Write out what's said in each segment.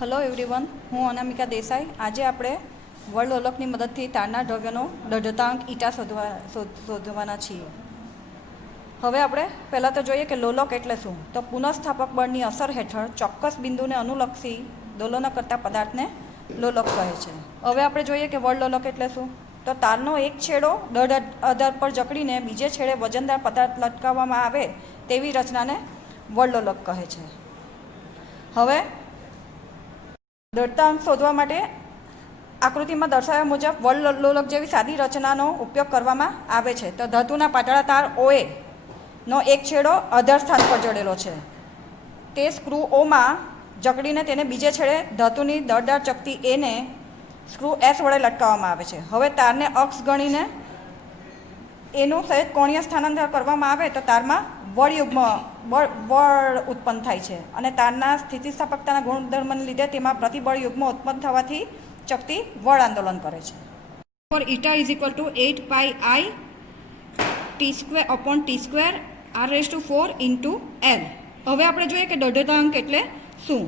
Hello everyone, હું અનામિકા દેસાઈ. આજે આપણે વર્લ્ડ ઓલકની મદદથી તારના દ્રવ્યનો દઢતાંક ઈટા શોધવાના છીએ. હવે આપણે પહેલાં તો જોઈએ કે લોલક એટલે શું. તો પુનઃસ્થાપક બળની અસર હેઠળ ચોક્કસ બિંદુને અનુલક્ષી દોલનો કરતા પદાર્થને લોલક કહે છે. હવે આપણે જોઈએ કે વર્લ્ડ લોલક એટલે શું. તો તારનો એક છેડો દઢ આધાર પર જકડીને બીજે છેડે વજનદાર પદાર્થ લટકાવવામાં આવે તેવી રચનાને વર્લ્ડ લોલક કહે છે. હવે દઢતાંક શોધવા માટે આકૃતિમાં દર્શાવ્યા મુજબ વર્લ્ડ લોલક જેવી સાદી રચનાનો ઉપયોગ કરવામાં આવે છે. તો ધાતુના પાતળા તાર OA નો એક છેડો આધાર સ્થાન પર જોડેલો છે. તે સ્ક્રૂ ઓમાં જકડીને તેને બીજે છેડે ધાતુની દળદાર ચકતી એને સ્ક્રૂ S વડે લટકાવવામાં આવે છે. હવે તારને અક્ષ ગણીને એનું સહેજ કોણીય સ્થાનાંતર કરવામાં આવે તો તારમાં બળ ઉત્પન્ન થાય છે અને તારના સ્થિતિસ્થાપકતાના ગુણધર્મને લીધે તેમાં પ્રતિબળ યુગ્મ ઉત્પન્ન થવાથી ચકતી બળ આંદોલન કરે છે. For eta is equal to 8πi t² r⁴ into L. હવે આપણે જોઈએ કે દઢતાંક એટલે શું.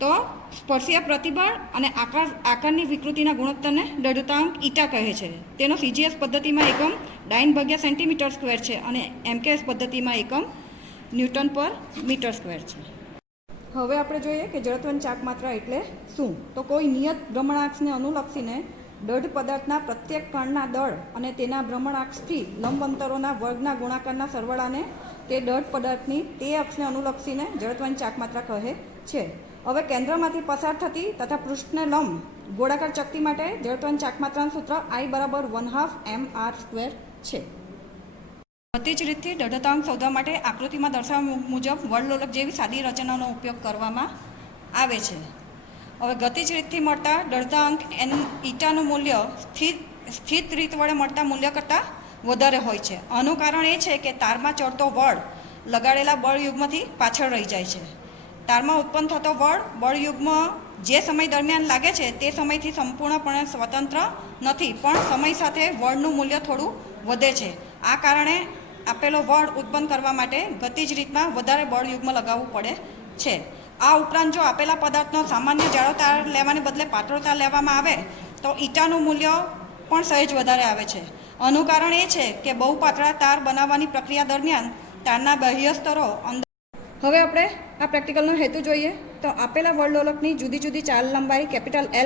તો સ્પર્શીય પ્રતિબળ અને આકારની વિકૃતિના ગુણોત્તરને દઢતાંક ઈટા કહે છે. તેનો CGS પદ્ધતિમાં એકમ Dn/cm² છે અને MKS પદ્ધતિમાં એકમ Nm/m². છે. હવે આપણે જોઈએ કે જડત્વની ચાકમાત્રા એટલે શું. તો કોઈ નિયત ભ્રમણાક્ષને અનુલક્ષીને દઢ પદાર્થના પ્રત્યેક કણના દળ અને તેના ભ્રમણાક્ષથી લંબ અંતરોના વર્ગના ગુણાકારના સરવાળાને તે દઢ પદાર્થની તે અક્ષને અનુલક્ષીને જડત્વની ચાકમાત્રા કહે છે. હવે કેન્દ્રમાંથી પસાર થતી તથા પૃષ્ઠને લંબ ગોળાકાર ચકતી માટે જડત્વની ચાકમાત્રાનું સૂત્ર I = 1/2 mr² છે. બધી જ રીતથી દઢતાંક શોધવા માટે આકૃતિમાં દર્શાવ્યા મુજબ વર્લ્ડ લોલક જેવી સાદી રચનાનો ઉપયોગ કરવામાં આવે છે. હવે ગતિજ રીતથી મળતા દઢતાંક ઈટાનું મૂલ્ય સ્થિત રીત વડે મળતા મૂલ્ય કરતાં વધારે હોય છે. આનું કારણ એ છે કે તારમાં ચડતો બળ લગાડેલા બળયુગ્મથી પાછળ રહી જાય છે. તારમાં ઉત્પન્ન થતો બળયુગ્મ જે સમય દરમિયાન લાગે છે તે સમયથી સંપૂર્ણપણે સ્વતંત્ર નથી, પણ સમય સાથે બળનું મૂલ્ય થોડું વધે છે. આ કારણે આપેલો બળ ઉત્પન્ન કરવા માટે ગતિજ રીતમાં વધારે બળયુગ્મ લગાવવું પડે છે. આ ઉપરાંત જો આપેલા પદાર્થનો સામાન્ય જાડો તાર લેવાને બદલે પાતળો તાર લેવામાં આવે તો ઈટાનું મૂલ્ય પણ સહેજ વધારે આવે છે. આનું કારણ એ છે કે બહુ પાતળા તાર બનાવવાની પ્રક્રિયા દરમિયાન તારના બાહ્ય સ્તરો અંદર. હવે આપણે આ પ્રેક્ટિકલનો હેતુ જોઈએ. તો આપેલા વર્લ્ડ લોલકની જુદી જુદી ચાલ લંબાઈ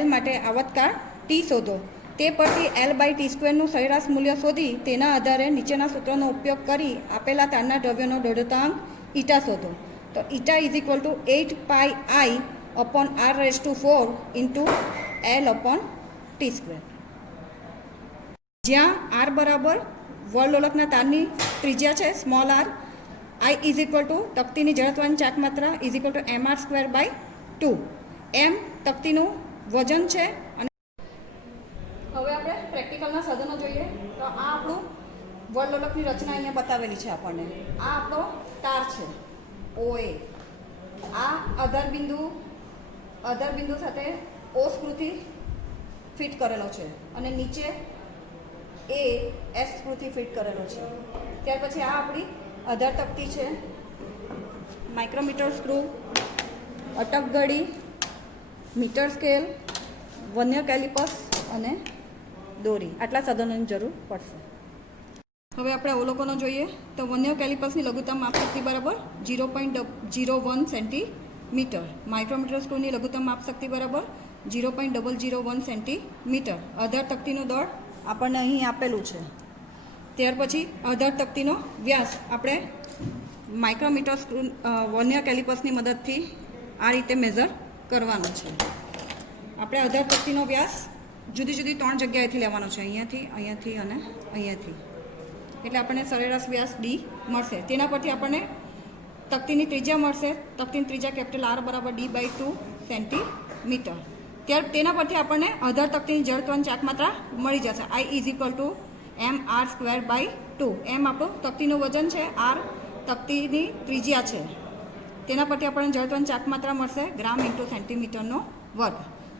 L માટે આવર્તકાળ T શોધો. તે પરથી L/t² નું સરેરાશ મૂલ્ય શોધી તેના આધારે નીચેના સૂત્રનો ઉપયોગ કરી આપેલા તારના દ્રવ્યનો દઢતાંક ઈટા શોધો. તો eta is equal to 8πi r⁴ into L/t². જ્યાં r બરાબર વર્લ્ડ લોલકના તારની ત્રિજ્યા છે small r, I is equal to તકતીની જડત્વની ચાકમાત્રા is equal to mr²/2, m તકતીનું વજન છે. અને હવે આપણે પ્રેક્ટિકલના સાધનો જોઈએ. તો આ આપણું વર્લ્ડ લોલકની રચના અહીંયા બતાવેલી છે આપણને. આ આપણો તાર છે OA. આ આધાર બિંદુ સાથે O સ્ક્રૂથી ફિટ કરેલો છે અને નીચે S સ્ક્રૂથી ફિટ કરેલો છે. ત્યાર પછી આ આપણી આધાર તકતી છે, માઇક્રોમીટર સ્ક્રૂ, અટક ઘડી, મીટર સ્કેલ, વર્નિયર કેલિપર્સ અને દોરી. આટલા સાધનોની જરૂર પડશે. હવે આપણે અવલોકનો જોઈએ. તો વર્નિયર કેલિપર્સની લઘુત્તમ માપશક્તિ બરાબર 0.01 સેન્ટીમીટર. માઇક્રોમીટર સ્ક્રૂની લઘુત્તમ માપશક્તિ બરાબર 0.001 સેન્ટીમીટર. આધાર તકતીનું દળ આપણને અહીં આપેલું છે. ત્યાર પછી આધાર તકતીનો વ્યાસ આપણે માઇક્રોમીટર સ્ક્રૂ વર્નિયર કેલિપર્સની મદદથી આ રીતે મેઝર કરવાનો છે. આપણે આધાર તકતીનો વ્યાસ જુદી જુદી 3 જગ્યાએથી લેવાનો છે, અહીંયાથી અને અહીંયાથી. એટલે આપણને સરેરાશ વ્યાસ D મળશે. તેના પરથી આપણને તકતીની ત્રિજ્યા મળશે. તકતીની ત્રિજ્યા R = D/2 સેન્ટીમીટર. તેના પરથી આપણને આધાર તકતીની જડત્વની ચાકમાત્રા મળી જશે. I is equal to mr²/2. m આપણું તકતીનું વજન છે, r તકતીની ત્રિજ્યા છે. તેના પરથી આપણને જડત્વની ચાકમાત્રા મળશે g/cm².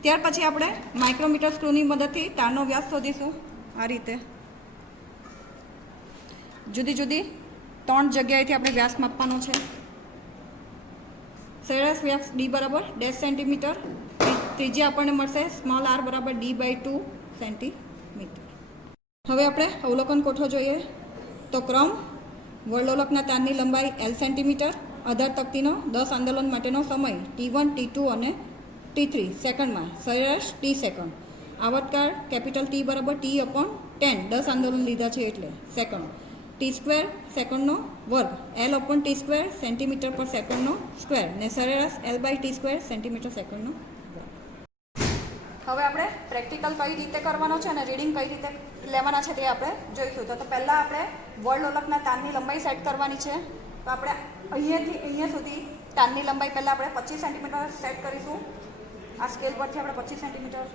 ત્યાર પછી આપણે માઇક્રોમીટર સ્ક્રૂની મદદથી તારનો વ્યાસ શોધીશું. આ રીતે જુદી જુદી 3 જગ્યાએથી આપણે વ્યાસ માપવાનો છે. સરેરાશ વ્યાસ ડી બરાબર 10 સેન્ટીમીટર, ત્રિજ્યા આપણને મળશે સ્મોલ આર બરાબર d/2 સેન્ટીમીટર. હવે આપણે અવલોકન કોઠો જોઈએ. તો ક્રમ વર્ણલોકના તારની લંબાઈ L સેન્ટીમીટર, આધાર તકતીનો 10 આંદોલન માટેનો સમય T1, T2 અને T3 સેકન્ડમાં, સરેરાશ T સેકન્ડ. આવર્તકાળ કેપિટલ T બરાબર T/10, 10 આંદોલન લીધા છે એટલે સેકન્ડ. T² સેકન્ડનો વર્ગ, L/T² સેન્ટીમીટર પર સેકન્ડનો સ્ક્વેર, ને સરેરાશ L/T² સેન્ટીમીટર સેકન્ડનો વર્ગ. હવે આપણે પ્રેક્ટિકલ કઈ રીતે કરવાનો છે અને રીડિંગ કઈ રીતે લેવાના છે તે આપણે જોઈશું. તો પહેલાં આપણે વર્ણલોકના તારની લંબાઈ સેટ કરવાની છે. તો આપણે અહીંયાથી અહીંયા સુધી તારની લંબાઈ પહેલાં આપણે 25 સેન્ટીમીટર સેટ કરીશું. આ સ્કેલ પરથી આપણે 25 સેન્ટીમીટર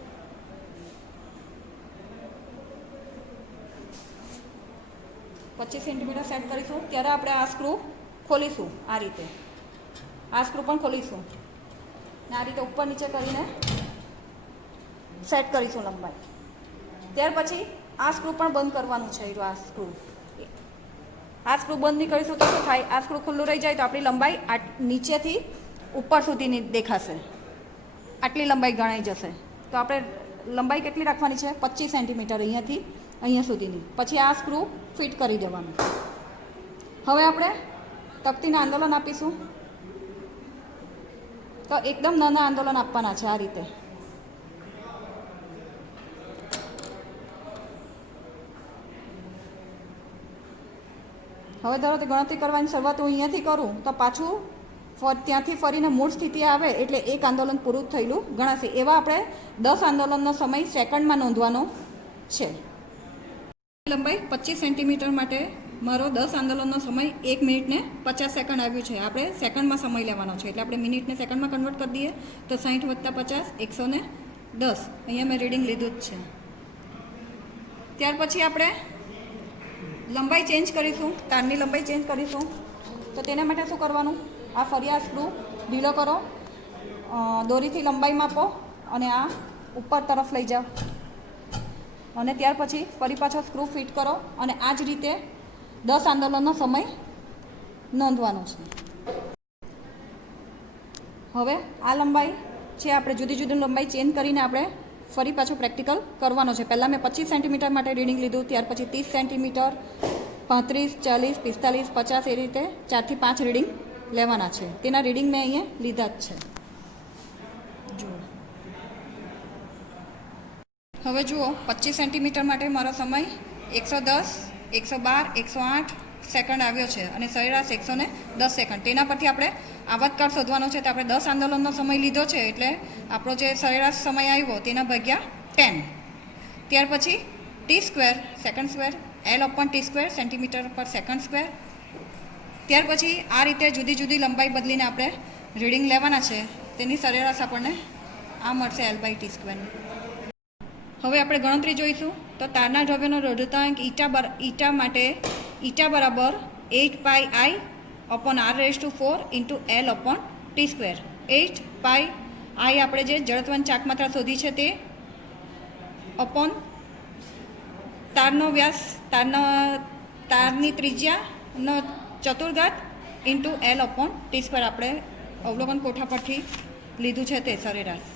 સેટ કરીશું. ત્યારે આપણે આ સ્ક્રૂ ખોલીશું. આ રીતે આ સ્ક્રૂ પણ ખોલીશું ને આ રીતે ઉપર નીચે કરીને સેટ કરીશું લંબાઈ. ત્યાર પછી આ સ્ક્રૂ પણ બંધ કરવાનું છે. આ સ્ક્રૂ બંધ નહીં કરીશું તો શું થાય, આ સ્ક્રૂ ખુલ્લું રહી જાય તો આપણી લંબાઈ નીચેથી ઉપર સુધીની દેખાશે, આટલી લંબાઈ ગણાઈ જશે. તો આપણે લંબાઈ કેટલી રાખવાની છે, 25 સેન્ટીમીટર અહીંયાથી અહીંયા સુધીની. પછી આ સ્ક્રૂ ફિટ કરી દેવાનું. હવે આપણે તકતીના આંદોલન આપીશું. તો એકદમ નાના આંદોલન આપવાના છે આ રીતે. હવે ધારો કે ગણતરી કરવાની શરૂઆત હું અહીંયાથી કરું તો પાછું ત્યાંથી ફરીને મૂળ સ્થિતિ આવે એટલે એક આંદોલન પૂરું થયેલું ગણાશે. એવા આપણે 10 આંદોલનનો સમય સેકન્ડમાં નોંધવાનો છે. લંબાઈ 25 સેન્ટીમીટર માટે મારો 10 આંદોલનનો સમય 1 મિનિટ ને 50 સેકન્ડ આવ્યું છે. આપણે સેકન્ડમાં સમય લેવાનો છે એટલે આપણે મિનિટને સેકન્ડમાં કન્વર્ટ કરી દઈએ. તો 60 + 50 110. અહીંયા મેં રીડિંગ લીધું જ છે. ત્યાર પછી આપણે લંબાઈ ચેન્જ કરીશું, તારની લંબાઈ ચેન્જ કરીશું. તો તેના માટે શું કરવાનું, આ ફરી આ સ્ક્રૂ ઢીલો કરો, દોરીથી લંબાઈ માપો અને આ ઉપર તરફ લઈ જાઓ અને ત્યાર પછી ફરી પાછો સ્ક્રૂ ફિટ કરો અને આ જ રીતે 10 આંદોલનનો સમય નોંધવાનો છે. હવે આ લંબાઈ છે આપણે જુદી જુદી લંબાઈ ચેન્જ કરીને આપણે ફરી પાછો પ્રેક્ટિકલ કરવાનો છે. પહેલાં મેં 25 સેન્ટીમીટર માટે રીડિંગ લીધું, ત્યાર પછી 30 સેન્ટીમીટર, 35, 40, 45, 50 એ રીતે 4 થી 5 રીડિંગ લેવાના છે. તેના રીડિંગ મેં અહીંયા લીધા જ છે. જુઓ હવે જુઓ 25 સેન્ટીમીટર માટે મારો સમય 110, 112, 108 સેકન્ડ આવ્યો છે અને સરેરાશ 110 સેકન્ડ. તેના પરથી આપણે આવર્તકાળ શોધવાનો છે. તો આપણે 10 આંદોલનનો સમય લીધો છે એટલે આપણો જે સરેરાશ સમય આવ્યો તેના ભાગ્યા 10. ત્યાર પછી T² second square, L/T² centimetre પર સેકન્ડ સ્ક્વેર. ત્યાર પછી આ રીતે જુદી જુદી લંબાઈ બદલીને આપણે રીડિંગ લેવાના છે. તેની સરેરાશ આપણને આ મળશે L/T². હવે આપણે ગણતરી જોઈશું. તો તારના દ્રવ્યનો રૂઢતાંક ઈટા માટે ઈટા બરાબર 8πi/r⁴ × L/T². 8πi આપણે જે જડત્વની ચાકમાત્રા શોધી છે તે અપોન તારનો વ્યાસ, તારની ત્રિજ્યાનો ચતુર્ઘાત ઇન્ટુ L/T² આપણે અવલોકન કોઠા પરથી લીધું છે તે સરેરાશ.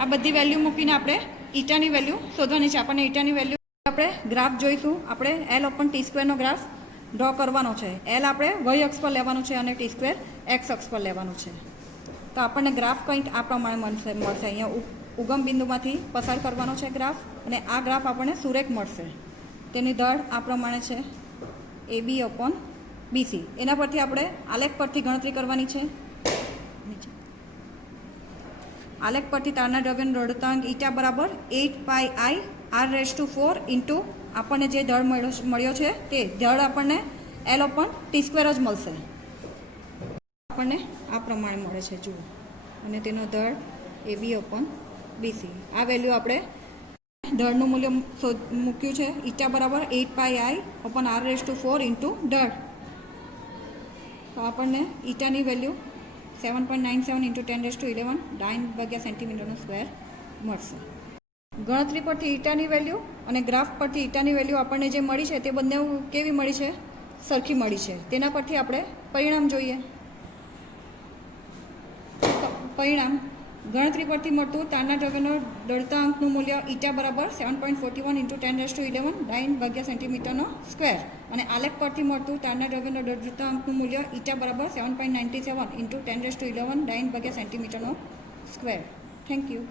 આ બધી વેલ્યુ મૂકીને આપણે ઈટાની વેલ્યુ શોધવાની છે. આપણને ઈટાની વેલ્યુ આપણે ગ્રાફ જોઈશું. આપણે L/T² નો ગ્રાફ ડ્રો કરવાનો છે. L આપણે y અક્ષ પર લેવાનું છે અને T² x અક્ષ પર લેવાનું છે. તો આપણને ગ્રાફ કંઈક આ પ્રમાણે મળશે. અહીંયા ઉગમ બિંદુમાંથી પસાર કરવાનો છે ગ્રાફ અને આ ગ્રાફ આપણને સુરેખ મળશે. તેની ઢાળ આ પ્રમાણે છે AB/BC. એના પરથી આપણે આલેખ પરથી ગણતરી કરવાની છે. આલેખ પરથી તારના દ્રવ્યનો રૂઢતાંક ઈટા બરાબર 8πi/r⁴ ઇન્ટુ આપણને જે દળ મળ્યો છે તે દળ આપણને L/T² જ મળશે. આપણને આ પ્રમાણે મળે છે જુઓ, અને તેનો દળ AB/BC. આ વેલ્યુ આપણે દળનું મૂલ્ય મૂક્યું છે. ઈટા બરાબર 8πi/r⁴ ઇન્ટુ દળ. તો આપણને ઈટાની વેલ્યુ 7.97 × 10⁻11 9 સેન્ટીમીટરનો સ્ક્વેર મળશે. ગણતરી પરથી ઈટાની વેલ્યુ અને ગ્રાફ પરથી ઈટાની વેલ્યુ આપણને જે મળી છે તે બંને કેવી મળી છે, સરખી મળી છે. તેના પરથી આપણે પરિણામ જોઈએ. પરિણામ ગણતરી પરથી મળતું તારના દ્રવ્યનો દળતાંકનું મૂલ્ય ઈટા બરાબર 7.41 × 10⁻11 9 સેન્ટીમીટરનો સ્ક્વેર અને આલેખ પરથી મળતું તારના દ્રવ્યનો દળતાંકનું મૂલ્ય ઈટા બરાબર 7.97 × 10⁻11 9 સેન્ટીમીટરનો સ્ક્વેર. Thank you.